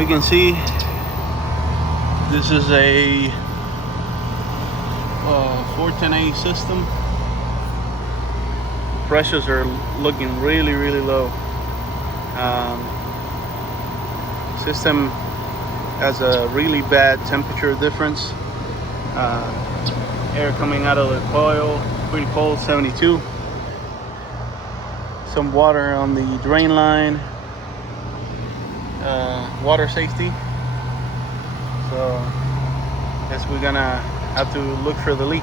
We can see this is a 410A system. Pressures are looking really low. System has a really bad temperature difference. Air coming out of the coil, pretty cold, 72. Some water on the drain line. Water safety. So guess we're gonna have to look for the leak.